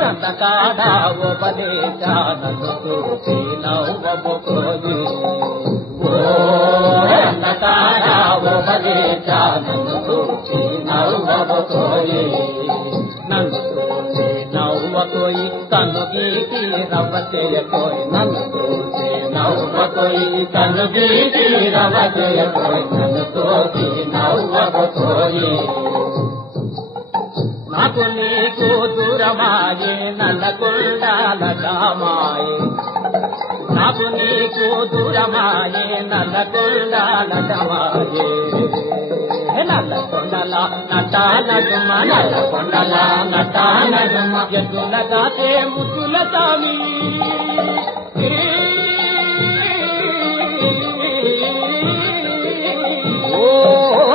రందకాడా ఉపదేశా నన్ను చూసి నవ్వబోయి రందకాడా ఉపదేశా నన్ను చూసి నవ్వబోయి నన్ను చూసి నవ్వకోయి కన్ను గీకి రవ్వ చేయకోయి నన్ను చూసి నవ్వకోయి కన్ను గీకి రవ్వ చేయకోయి నన్ను చూసి నవ్వకోయి నాకు నీకు దూరమాయే నల్లకొండాల కామాయే నాకు నీకు దూరమాయే నల్లకొండాల కామాయే నల్లకొండల నటానడుమ నల్లకొండల నటానడుమ ఎద్దుల దాతే ముద్దుల తామి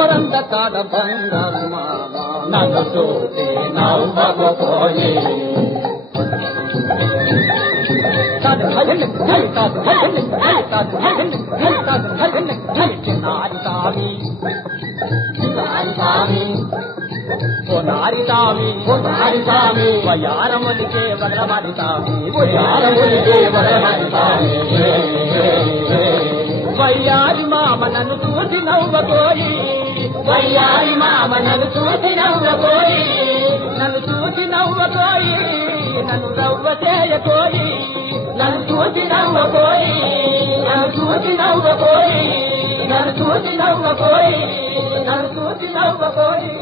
రందకాడ బంగారు మామా నన్ను చూసి నవ్వబోయి వయారమునికే వదలమరితామి వయ్యారి మామ నన్ను చూసి నవ్వబోయి వయ్యారి మామ నన్ను చూసి నవ్వబోయి నన్ను చూసి నవ్వబోయి నన్ను నవ్వ చేయకోయి నన్ను చూసి నవ్వబోయి నన్ను చూసి నవ్వబోయి నన్ను చూసి నవ్వబోయి నన్ను చూసి నవ్వబోయి